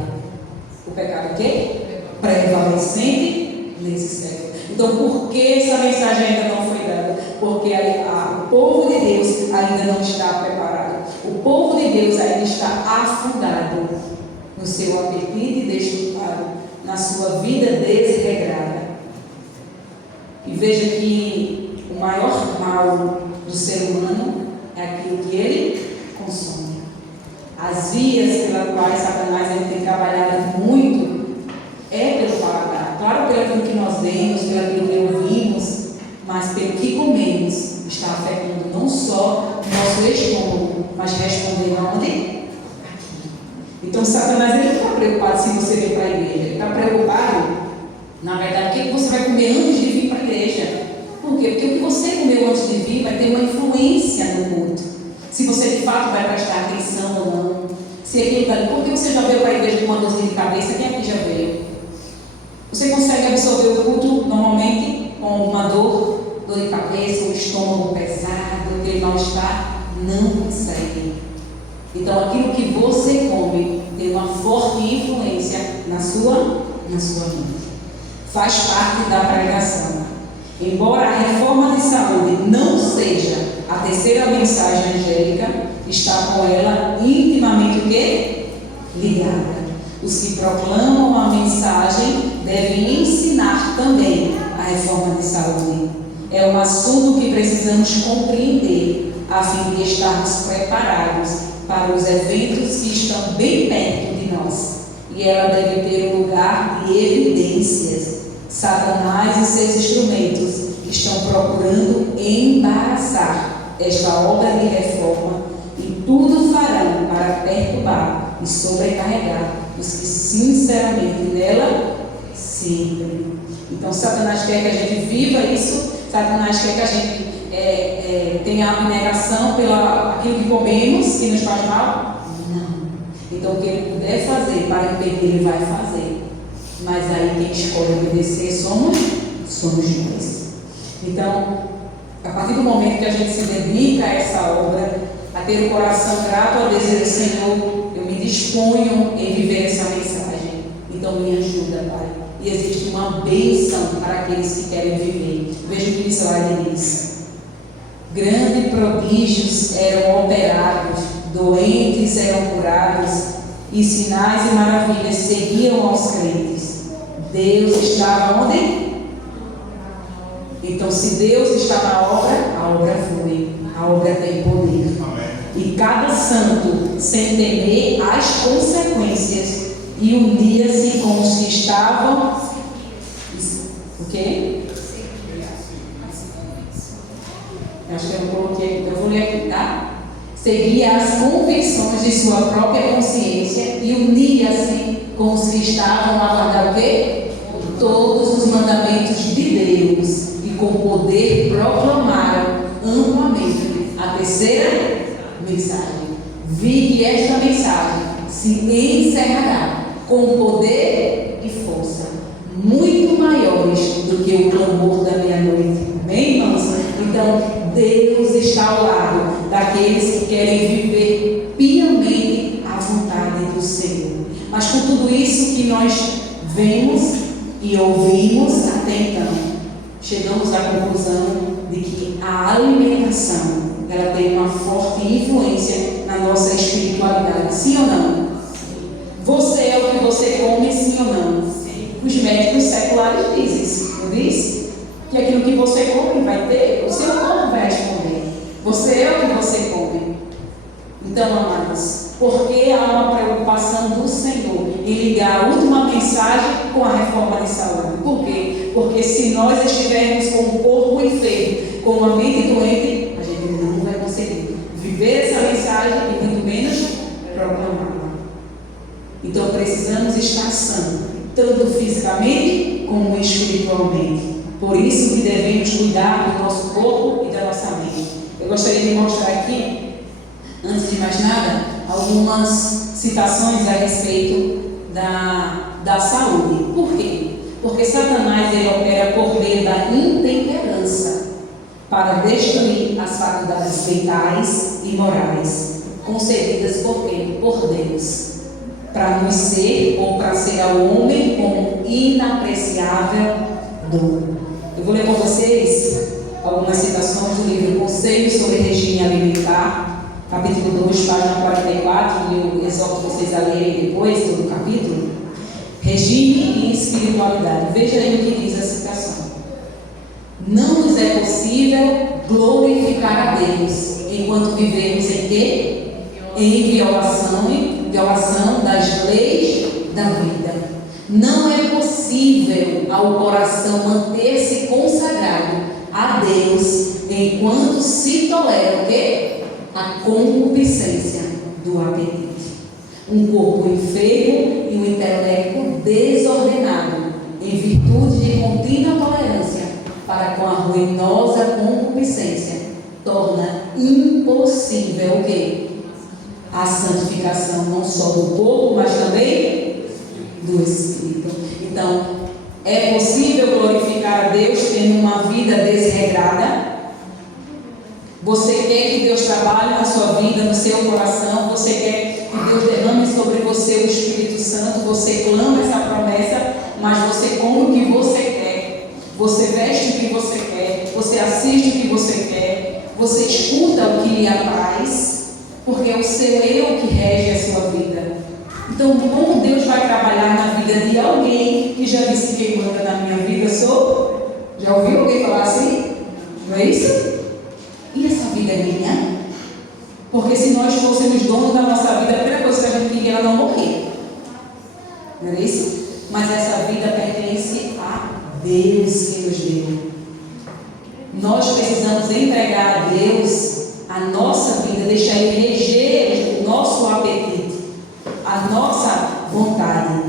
O pecado o quê? Prevalecente nesse século. Então, por que essa mensagem ainda não foi dada? Porque o povo de Deus ainda não está preparado. O povo de Deus ainda está afundado no seu apetite desfrutado, na sua vida desregrada. E veja que o maior mal do ser humano é aquilo que ele consome. As vias pelas quais Satanás tem trabalhado muito é pelo paladar. Claro, pelo aquilo que nós vemos, pelo aquilo que ouvimos, mas pelo que comemos, está afetando não só o nosso estômago, mas respondendo aonde? Aqui. Então, Satanás ele não está preocupado se você vem para a igreja. Ele está preocupado, na verdade, o que você vai comer antes de vir para a igreja. Por quê? Porque o que você comeu antes de vir vai ter uma influência no culto. Se você de fato vai prestar atenção ou não. Se aquilo está ali, por que você já veio para a igreja com uma dorzinha de cabeça? Quem aqui já veio? Você consegue absorver o culto normalmente com uma dor de cabeça, um estômago pesado, aquele mal-estar? Não consegue. Então aquilo que você come tem uma forte influência na sua mente. Faz parte da pregação. Embora a reforma de saúde não seja a terceira mensagem angélica, está com ela intimamente o quê? Ligada. Os que proclamam a mensagem devem ensinar também a reforma de saúde. É um assunto que precisamos compreender a fim de estarmos preparados para os eventos que estão bem perto de nós. E ela deve ter um lugar de evidências. Satanás e seus instrumentos estão procurando embaraçar esta obra de reforma e tudo farão para perturbar e sobrecarregar os que sinceramente nela sempre. Então Satanás quer que a gente viva isso. Satanás quer que a gente tenha abnegação pelo aquilo que comemos, que nos faz mal. Não. Então o que ele puder fazer para impedir, ele vai fazer. Mas aí quem escolhe obedecer somos nós. Então, a partir do momento que a gente se dedica a essa obra, a ter o coração grato a Deus e Senhor, eu me disponho em viver essa mensagem. Então me ajuda, Pai. E existe uma bênção para aqueles que querem viver. Veja o que Israel diz. Grandes prodígios eram operados, doentes eram curados, e sinais e maravilhas seguiam aos crentes. Deus estava onde? Então, se Deus está na obra, a obra flui, a obra tem poder. Amém. E cada santo, sem temer as consequências, e unia-se com os que estavam. O quê? Acho que eu não coloquei, eu vou ler aqui, tá? Seguia as convicções de sua própria consciência e unia-se com os que estavam a guardar o quê? Todos os mandamentos de Deus, e com poder proclamaram amplamente a terceira mensagem. Vi que esta mensagem se encerrará com poder e força muito maiores do que o clamor da meia-noite. Amém, irmãos? Então, Deus está ao lado daqueles que querem viver piamente a vontade do Senhor. Mas com tudo isso que nós vemos e ouvimos até então, chegamos à conclusão de que a alimentação ela tem uma forte influência na nossa espiritualidade. Sim ou não? Você é o que você come, sim ou não? Os médicos seculares dizem isso, não diz? Que aquilo que você come vai ter, o seu corpo vai responder. Você é o que você come. Então, amados, porque há uma preocupação do Senhor em ligar a última mensagem com a reforma de saúde? Por quê? Porque se nós estivermos com o corpo enfermo, com uma mente doente, a gente não vai conseguir viver essa mensagem e muito menos proclamá-la. Então precisamos estar sãos, tanto fisicamente como espiritualmente. Por isso que devemos cuidar do nosso corpo e da nossa mente. Eu gostaria de mostrar aqui, antes de mais nada, algumas citações a respeito da saúde. Por quê? Porque Satanás ele opera por meio da intemperança para destruir as faculdades mentais e morais concedidas por quem? Por Deus, para nos ser ou para ser ao homem com inapreciável dor. Eu vou ler com vocês algumas citações do livro Conselhos sobre Regime Alimentar, capítulo 2, página 44, e eu exorto vocês a lerem depois todo o capítulo. Regime e espiritualidade. Veja aí o que diz a citação. Não nos é possível glorificar a Deus enquanto vivemos em quê? Em violação das leis da vida. Não é possível ao coração manter-se consagrado a Deus enquanto se tolera o quê? A concupiscência do apetite. Um corpo enfermo e um intelecto desordenado, em virtude de contínua tolerância para com a ruinosa concupiscência, torna impossível o quê? A santificação não só do corpo, mas também do espírito. Então, é possível glorificar a Deus tendo uma vida desregrada? Você quer que Deus trabalhe na sua vida, no seu coração? Você quer que Deus derrame sobre você o Espírito Santo? Você clama essa promessa, mas você come o que você quer, você veste o que você quer, você assiste o que você quer, você escuta o que lhe apraz, porque é o seu eu que rege a sua vida. Então, como Deus vai trabalhar na vida de alguém que já disse que quem manda na minha vida sou? Já ouviu alguém falar assim? Não é isso? E essa vida é minha? Porque se nós fôssemos donos da nossa vida, a primeira coisa que a gente queria era não morrer. Não é isso? Mas essa vida pertence a Deus que nos deu. Nós precisamos entregar a Deus a nossa vida, deixar Ele reger o nosso apetite, a nossa vontade.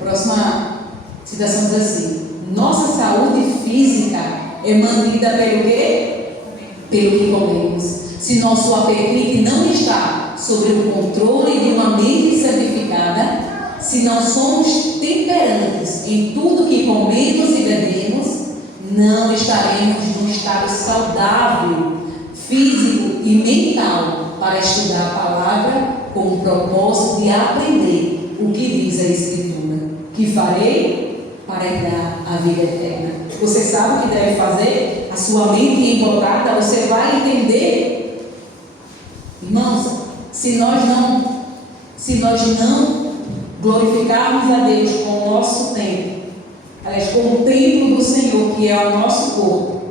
Próxima citação diz assim: nossa saúde física é mantida pelo quê? Pelo que comemos. Se nosso apetite não está sob o controle de uma mente santificada, se não somos temperantes em tudo que comemos e bebemos, não estaremos num estado saudável, físico e mental para estudar a palavra com o propósito de aprender o que diz a Escritura. Que farei para herdar a vida eterna. Você sabe o que deve fazer? A sua mente embotada, você vai entender. Irmãos, se nós não glorificarmos a Deus com o nosso tempo, aliás, com o templo do Senhor, que é o nosso corpo,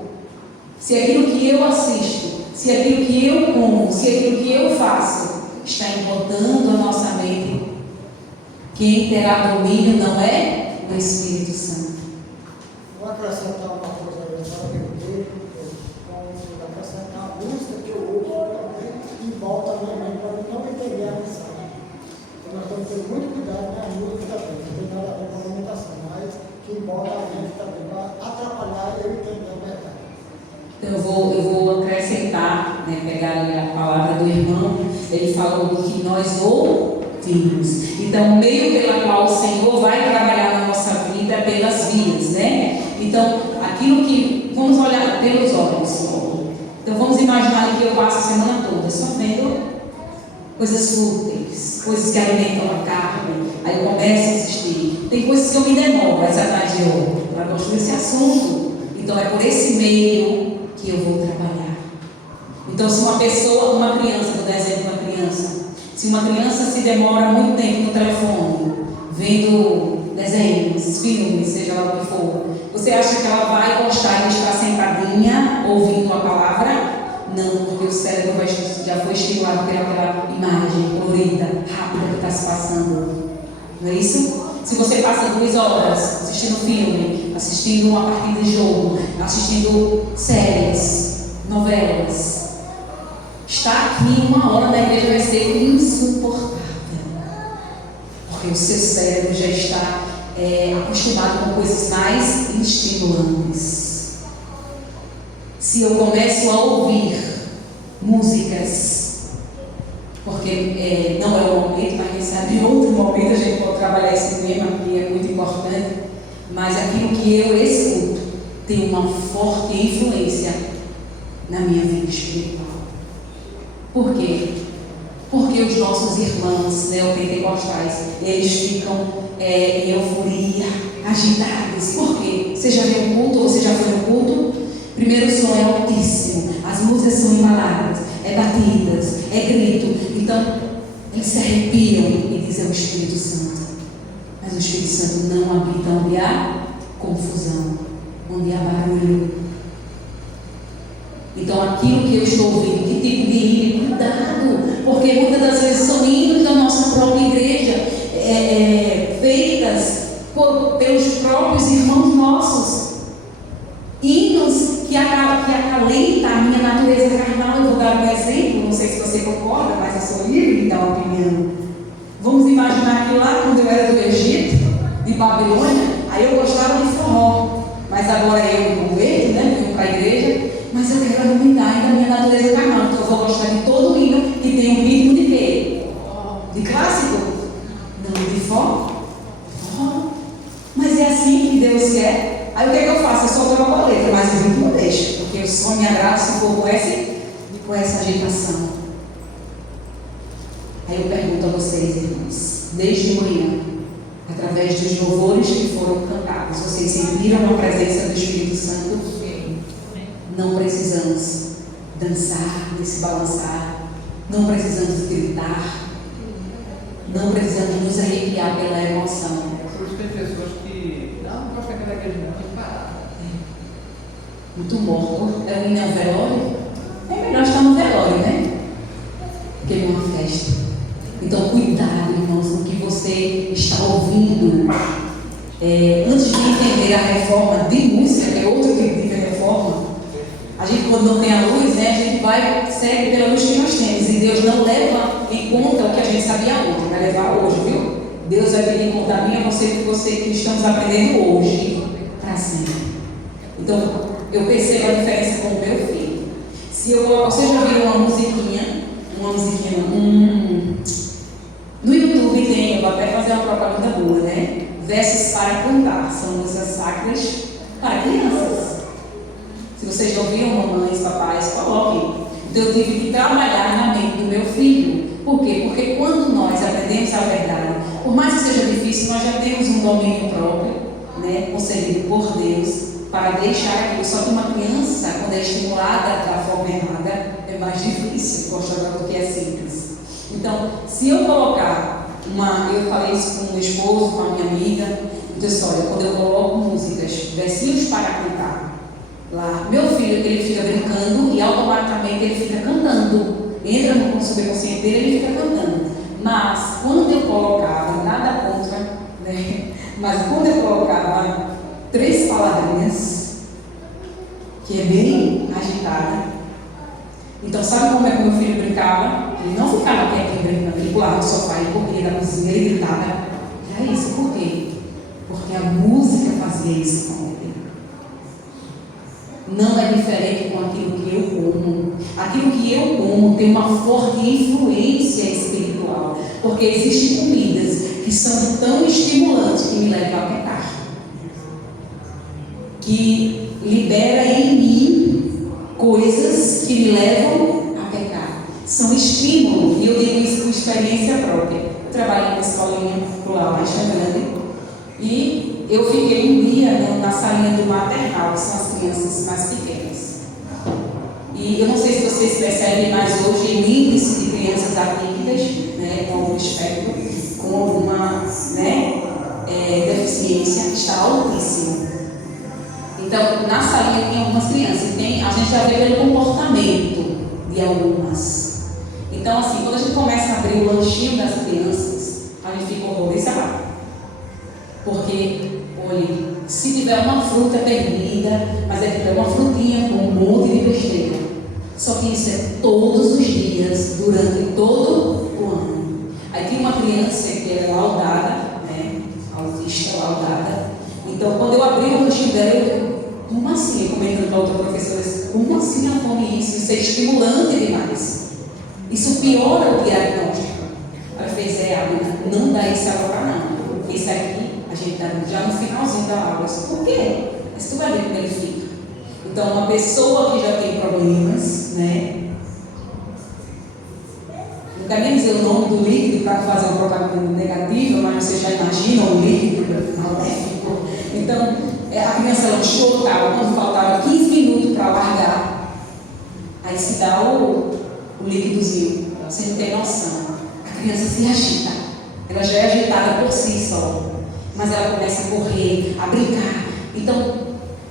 se aquilo que eu assisto, se aquilo que eu como, se aquilo que eu faço está embotando a nossa mente, quem terá domínio não é o Espírito Santo. Vou acrescentar uma coisa aí, vou acrescentar a música que eu ouço em volta da minha mente para não entender a mensagem. Então nós temos que ter muito cuidado na música também, não tem nada a ver com a alimentação, mas que embota a mente também para atrapalhar eu entender a verdade. Então eu vou acrescentar, pegar ali a palavra do irmão. Ele falou do que nós ouvimos. Então, o meio pela qual o Senhor vai trabalhar na nossa vida é pelas vias, né? Então, aquilo que vamos olhar pelos olhos. Então, vamos imaginar que eu passo a semana toda só vendo coisas fúteis, coisas que alimentam a carne. Aí eu começo a assistir. Tem coisas que eu me demoro atrás de outro para construir esse assunto. Então, é por esse meio que eu vou trabalhar. Então, se uma criança, do desenho de uma criança, se uma criança se demora muito tempo no telefone, vendo desenhos, filmes, seja lá o que for, você acha que ela vai gostar de estar sentadinha ouvindo a palavra? Não, porque o cérebro já foi estimulado pela imagem colorida, rápida que está se passando. Não é isso? Se você passa 2 horas assistindo filme, assistindo uma partida de jogo, assistindo séries, novelas, estar aqui 1 hora na igreja vai ser insuportável, porque o seu cérebro já está acostumado com coisas mais estimulantes. Se eu começo a ouvir músicas porque não é o momento, mas quem sabe em outro momento a gente pode trabalhar esse tema, que é muito importante. Mas aquilo que eu escuto tem uma forte influência na minha vida espiritual. Por quê? Porque os nossos irmãos neopentecostais, eles ficam em euforia, agitados. Por quê? Você já viu um culto? Você já foi no culto? Primeiro, o som é altíssimo, as músicas são embaladas, batidas, grito. Então, eles se arrepiam e dizem: é o Espírito Santo. Mas o Espírito Santo não habita onde há confusão, onde há barulho. Então, aquilo que eu estou ouvindo, que tipo de hino, cuidado, porque muitas das vezes são hinos da nossa própria igreja, feitas pelos próprios irmãos nossos. Hinos que acalentam a minha natureza carnal. Eu vou dar um exemplo, não sei se você concorda, mas eu sou livre de dar uma opinião. Vamos imaginar que lá, quando eu era do Egito, de Babilônia, aí eu gostava de forró, mas agora eu me converto, venho para a igreja, mas eu quero alimentar ainda a minha natureza carnal, então eu vou gostar de todo hino que tem um ritmo de quê? De clássico? Não, de forró. Mas é assim que Deus quer. Aí o que é que eu faço? Eu só troco a letra, mas o ritmo eu deixo, porque o som me agrada se for com essa agitação. Aí eu pergunto a vocês, irmãos, desde manhã, através dos louvores que foram cantados, vocês sentiram a presença do Espírito Santo? Sim. Não precisamos dançar, nem se balançar, não precisamos gritar, não precisamos nos arrepiar pela emoção. Por isso tem pessoas que não gostam daquela igreja, não, tem que parar. Muito morto. É um velório? É melhor estar no velório, né? Que numa festa. Então, cuidado, irmãos, no que você está ouvindo. Antes de entender a reforma de música, que é outro tipo de reforma, a gente, quando não tem a luz, a gente segue pela luz que nós temos. E Deus não leva em conta o que a gente sabia ontem, vai levar hoje, viu? Deus vai pedir em conta a mim e a você que estamos aprendendo hoje, para sempre. Então, eu percebo a diferença com o meu filho. Você já viu uma musiquinha no YouTube tem, eu vou até fazer uma propaganda boa, versos para cantar, são músicas sacras para crianças. Se vocês não viram, mamães, papais, coloquem. Então eu tive que trabalhar na mente do meu filho. Por quê? Porque quando nós aprendemos a verdade, por mais que seja difícil, nós já temos um domínio próprio, concedido por Deus, para deixar aquilo. Só que uma criança, quando é estimulada da forma errada, é mais difícil gostar do que é simples. Então, se eu colocar eu falei isso com o meu esposo, com a minha amiga, eu disse: olha, quando eu coloco músicas, versinhos para cantar, lá, meu filho, ele fica brincando e automaticamente ele fica cantando. Entra no subconsciente dele, ele fica cantando. Mas, quando eu colocava, nada contra, mas quando eu colocava 3 palavrinhas, que é bem agitada, então sabe como é que o meu filho brincava? Ele não ficava quietinho brincando, ele pulava no sofá, ele corria da cozinha, ele gritava. Era isso, por quê? Porque a música fazia isso com ele. Não é diferente com aquilo que eu como. Aquilo que eu como tem uma forte influência espiritual, porque existem comidas que são tão estimulantes que me levam a pecar, que libera em mim coisas que me levam a pecar. São estímulos, e eu digo isso por experiência própria. Eu trabalhei na escolinha popular mais grande e eu fiquei um dia na salinha do maternal, que são as crianças mais pequenas. E eu não sei se vocês percebem, mas hoje o índice de crianças atípicas, com algum espectro, com alguma deficiência, está altíssimo. Então, na salinha tem algumas crianças, a gente já vê pelo comportamento de algumas. Então, assim, quando a gente começa a abrir o lanchinho das crianças, a gente fica horrorizado. Porque, olha, se tiver uma fruta perdida, mas é uma frutinha com um monte de besteira. Só que isso é todos os dias, durante todo o ano. Aí tinha uma criança que era laudada, autista, laudada. Então, quando eu abri o lanchinho dela, como assim? Eu comentando com a outra professora, como assim ela come isso? Isso é estimulante demais. Isso piora o diagnóstico. Aí fez, não dá esse agora não. Esse aqui, a gente dá já no finalzinho da aula. Por quê? Mas tu vai ver como ele fica. Então, uma pessoa que já tem problemas, né? Não quero nem dizer o nome do líquido para fazer uma propaganda negativa, mas vocês já imaginam o líquido maléfico. Então, a criança ela chorava quando faltava 15 minutos para largar. Aí se dá o líquidozinho, você não tem noção. A criança se agita. Ela já é agitada por si só. Mas ela começa a correr, a brincar. Então,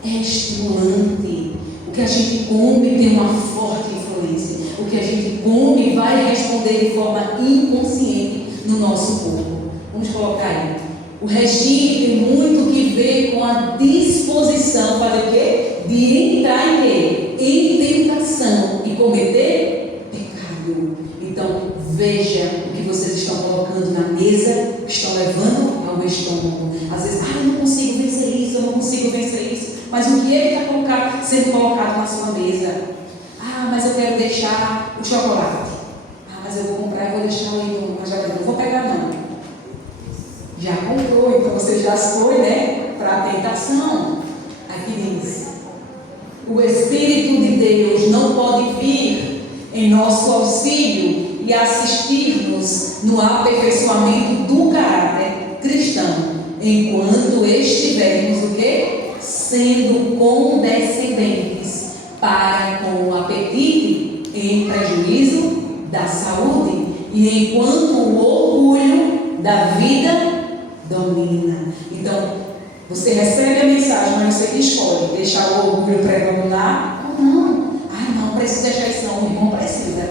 é estimulante. O que a gente come tem uma forte influência. O que a gente come vai responder de forma inconsciente no nosso corpo. Vamos colocar aí. O regime tem muito que ver com a disposição para o quê? De entrar em quê? Em tentação e cometer pecado. Então, veja o que vocês estão colocando na mesa, que estão levando ao estômago. Às vezes, eu não consigo vencer isso, eu não consigo vencer isso. Mas o que ele está sendo colocado na sua mesa? Mas eu quero deixar o chocolate. Mas eu vou comprar e vou deixar ali na geladeira. Não vou pegar não. Já comprou, então você já foi, né? Para a tentação. Aqui diz: o Espírito de Deus não pode vir em nosso auxílio e assistir-nos no aperfeiçoamento do caráter cristão, enquanto estivermos o quê? Sendo condescendentes para com o apetite em prejuízo da saúde e enquanto o orgulho da vida domina. Então, você recebe a mensagem, mas você escolhe deixar o orgulho predominar ou não. Não precisa deixar isso não, o irmão precisa.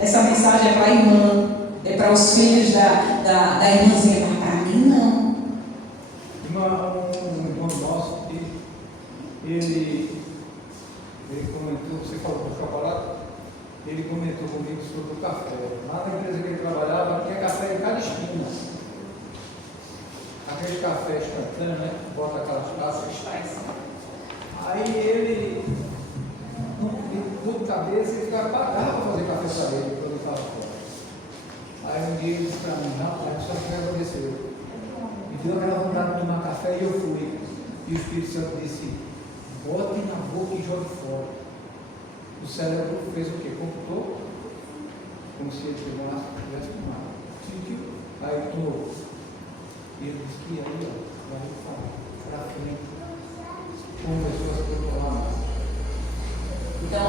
Essa mensagem é para a irmã, é para os filhos da irmãzinha, mas para mim não. Um irmão nosso, ele comentou, você falou do chocolate, ele comentou comigo sobre o café. Lá na empresa que ele trabalhava, tinha café em cada esquina. Aqueles cafés instantâneos, né? Bota aquelas taças. Aí ele, tudo cabeça, ele ficava pagado para fazer café para ele, quando ele estava fora. Aí um dia ele disse para mim: rapaz, só que aconteceu. Me deu aquela vontade de tomar café e eu fui. E o Espírito Santo disse: bote na boca e jogue fora. O cérebro fez o quê? Computou, como se ele tivesse tomado. Sentiu. Aí tomou. E ele disse que aí, vai para frente, começou a se controlar mais. Então,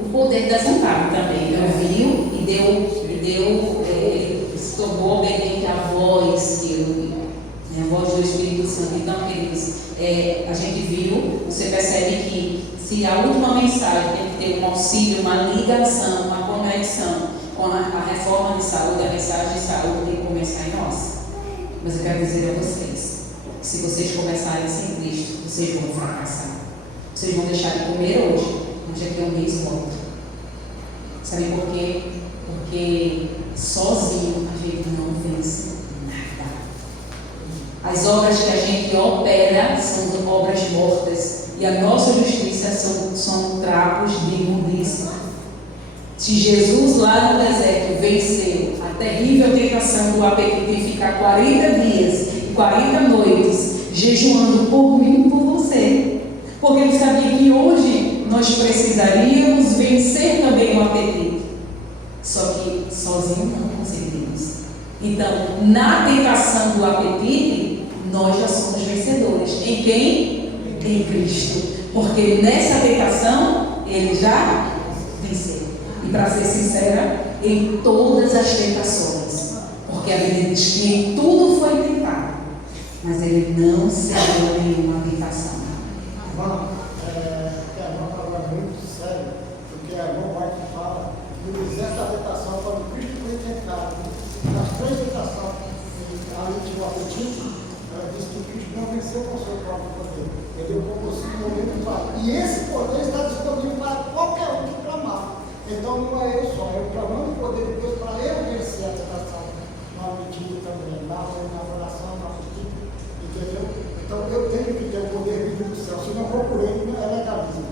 o poder da vontade também, ouviu e se tornou obediente à voz, a voz do Espírito Santo. Então, queridos, a gente viu, você percebe que se a última mensagem tem que ter um auxílio, uma ligação, uma conexão com a reforma de saúde, a mensagem de saúde tem que começar em nós. Mas eu quero dizer a vocês, que se vocês começarem sem Cristo, vocês vão fracassar. Vocês vão deixar de comer hoje, mas daqui a um mês volta. Sabe por quê? Porque sozinho a gente não vence nada. As obras que a gente opera são obras mortas. E a nossa justiça são trapos de imundícia. Se Jesus lá no deserto venceu a terrível tentação do apetite em ficar 40 dias e 40 noites jejuando por mim e por você, porque ele sabia que hoje nós precisaríamos vencer também o apetite. Só que sozinho não conseguimos. Então, na tentação do apetite, nós já somos vencedores. Em quem? Em Cristo. Porque nessa tentação, ele já venceu. E para ser sincera, em todas as tentações. Porque a Bíblia diz que em tudo foi tentado, mas ele não cedeu a nenhuma tentação. Irmão, a irmã falou muito sério, porque a irmã vai que fala que o exército da tentação, quando Cristo foi tentado, nas 3 tentações, além de um apetite, ela disse que Cristo não venceu com o seu próprio poder. Ele deu como se poder para. E esse poder está disponível para qualquer um que clamar. Então não é eu só, eu clamando o poder de Deus para eu vencer a tentação. No apetite também, na oração, no apetite, entendeu? Então eu tenho que ter o poder vindo do céu, se não for por ele, não é legalismo.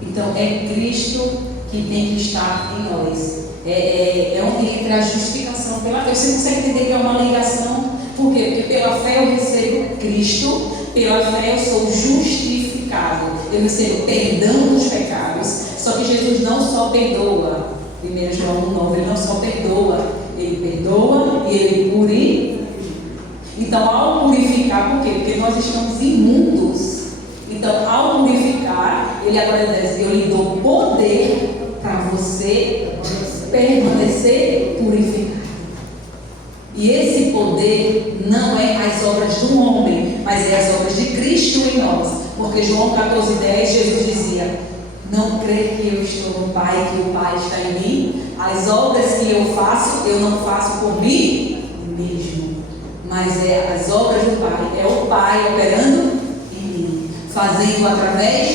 Então é Cristo que tem que estar em nós. É onde entra a justificação pela fé. Você consegue entender que é uma ligação? Por quê? Porque pela fé eu recebo Cristo, pela fé eu sou justificado, eu recebo perdão dos pecados. Só que Jesus não só perdoa, 1 João 1,9, ele não só perdoa, ele perdoa e ele purifica. Então, ao purificar, por quê? Porque nós estamos imundos. Então, ao purificar, ele agora diz: eu lhe dou poder para você permanecer purificado. E esse poder não é as obras do homem, mas é as obras de Cristo em nós. Porque João 14,10, Jesus dizia: não crê que eu estou no Pai, que o Pai está em mim? As obras que eu faço, eu não faço por mim mesmo, mas é as obras do Pai. É o Pai operando em mim, fazendo através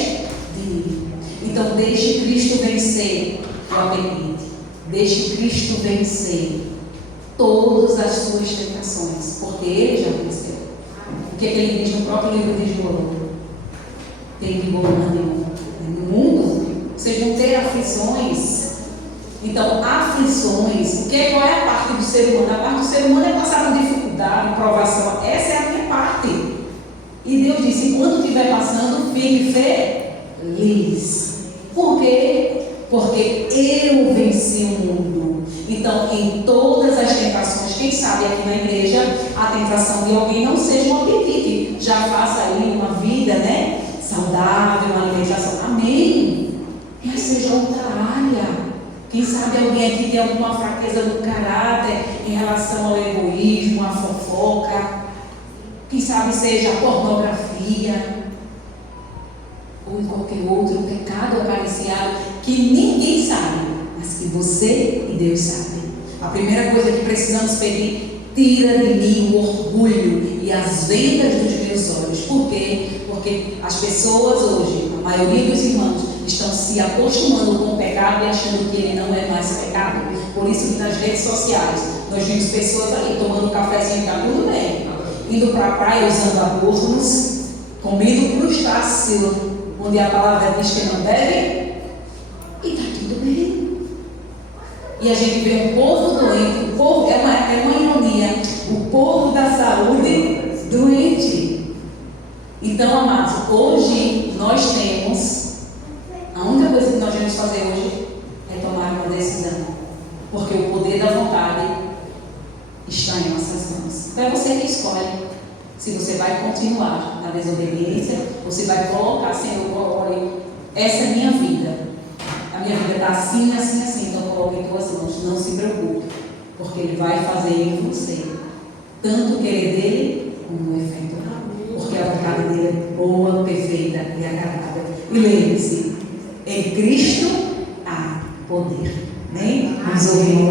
de mim. Então deixe Cristo vencer o apetite. Deixe Cristo vencer todas as suas tentações, porque Ele já venceu. O que é que Ele diz no próprio livro de João? Tem de bom ânimo. No mundo, vocês vão ter aflições. Então, aflições, qual é a parte do ser humano? A parte do ser humano é passar por dificuldade, provação. Essa é a minha parte. E Deus disse: quando estiver passando, fique feliz. Por quê? Porque eu venci o mundo. Então, em todas as tentações, quem sabe aqui na igreja, a tentação de alguém não seja um apetite. Já faça aí uma vida, saudável, uma alimentação. Amém. Mas seja outra área. Quem sabe alguém aqui tem alguma fraqueza no caráter em relação ao egoísmo, à fofoca. Quem sabe seja a pornografia, ou em qualquer outro pecado acariciado que ninguém sabe, mas que você e Deus sabem. A primeira coisa que precisamos pedir: tira de mim o orgulho e as vendas dos meus olhos. Por quê? Porque as pessoas hoje, a maioria dos irmãos, estão se acostumando com o pecado e achando que ele não é mais pecado. Por isso que nas redes sociais nós vimos pessoas aí tomando um cafezinho, está tudo bem, indo para a praia usando abortos, comendo crustáceo, onde a palavra diz que não deve, e está tudo bem. E a gente vê um povo doente, o povo, é uma ironia, o povo da saúde doente. Então, amados, hoje nós temos, a única coisa que nós devemos fazer hoje é tomar uma decisão, porque o poder da vontade está em nossas mãos. Então é você que escolhe se você vai continuar na desobediência ou se vai colocar: Senhor, olha, essa é a minha vida. A minha vida está assim, assim, assim. Então coloque em tuas mãos. Não se preocupe, porque Ele vai fazer em você tanto o querer dele como o efeito. Porque a vontade dele é boa, perfeita e agradável. E lembre-se: em Cristo há poder. Amém? Nos ouvimos.